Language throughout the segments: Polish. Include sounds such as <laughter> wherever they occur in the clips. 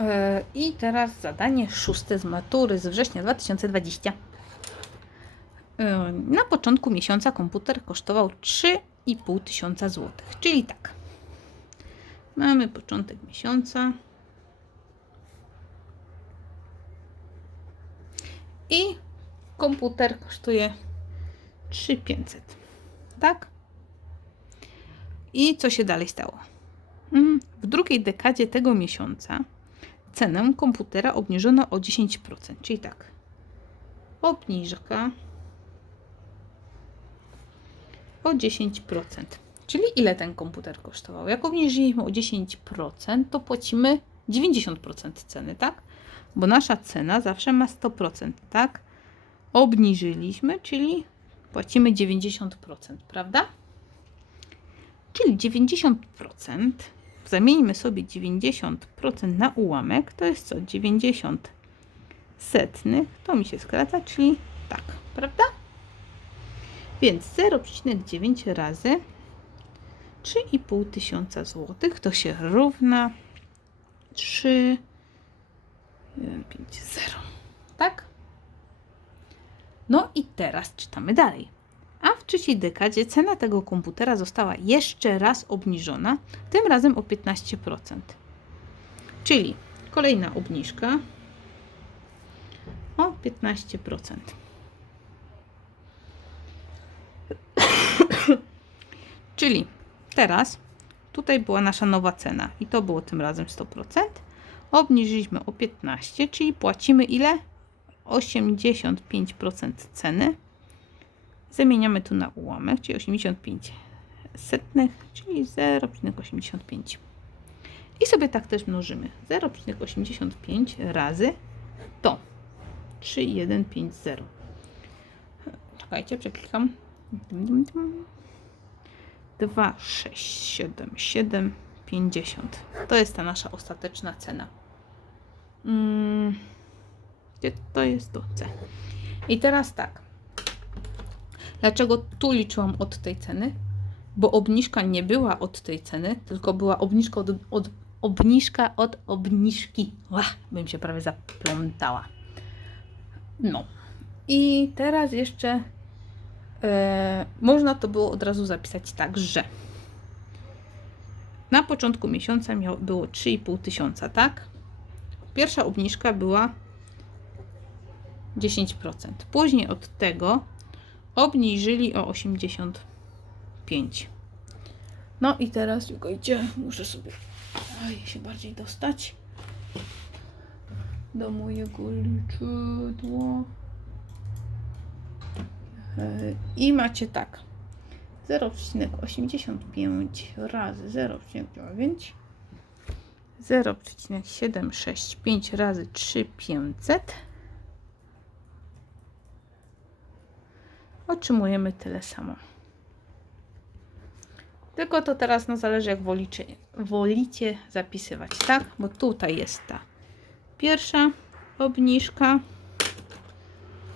E, I teraz zadanie szóste z matury z września 2020. E, Na początku miesiąca komputer kosztował 3,5 tysiąca złotych. Czyli tak. Mamy początek miesiąca. I komputer kosztuje 3500. Tak? I co się dalej stało? Mm, W drugiej dekadzie tego miesiąca cenę komputera obniżono o 10%. Czyli tak. Obniżka o 10%. Czyli ile ten komputer kosztował? Jak obniżyliśmy o 10%, to płacimy 90% ceny, tak? Bo nasza cena zawsze ma 100%, tak? Obniżyliśmy, czyli płacimy 90%, prawda? Czyli 90%. Zamieńmy sobie 90% na ułamek. To jest co? 90 setnych. To mi się skraca, czyli tak, prawda? Więc 0,9 razy 3,5 tysiąca złotych to się równa 3, 1, 5, 0. Tak? No i teraz czytamy dalej. Trzeciej dekadzie cena tego komputera została jeszcze raz obniżona, tym razem o 15%. Czyli kolejna obniżka o 15%. <coughs> Czyli teraz tutaj była nasza nowa cena i to było tym razem 100%. Obniżyliśmy o 15, czyli płacimy ile? 85% ceny. Zamieniamy tu na ułamek, czyli 85 setnych, czyli 0,85. I sobie tak też mnożymy. 0,85 razy to 3150. Czekajcie, przeklikam. 2, 6, 7, 7, 50. To jest ta nasza ostateczna cena. Mm, Gdzie to jest to C? I teraz tak. Dlaczego tu liczyłam od tej ceny? Bo obniżka nie była od tej ceny, tylko była obniżka od, od, obniżka od obniżki. Ła, bym się prawie zaplątała. No. I teraz jeszcze e, można to było od razu zapisać tak, że na początku miesiąca miał, było 3,5 tysiąca, tak? Pierwsza obniżka była 10%. Później od tego obniżyli o 85. No i teraz, czekajcie, muszę sobie aj, się bardziej dostać do mojego liczydła. I macie tak. 0,85 razy 0,9 0,765 razy 3500 otrzymujemy tyle samo. Tylko to teraz no, zależy jak wolicie, wolicie zapisywać, tak? Bo tutaj jest ta pierwsza obniżka,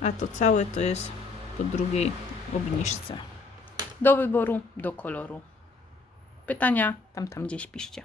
a to całe to jest po drugiej obniżce. Do wyboru, do koloru. Pytania tam, tam gdzieś piszcie.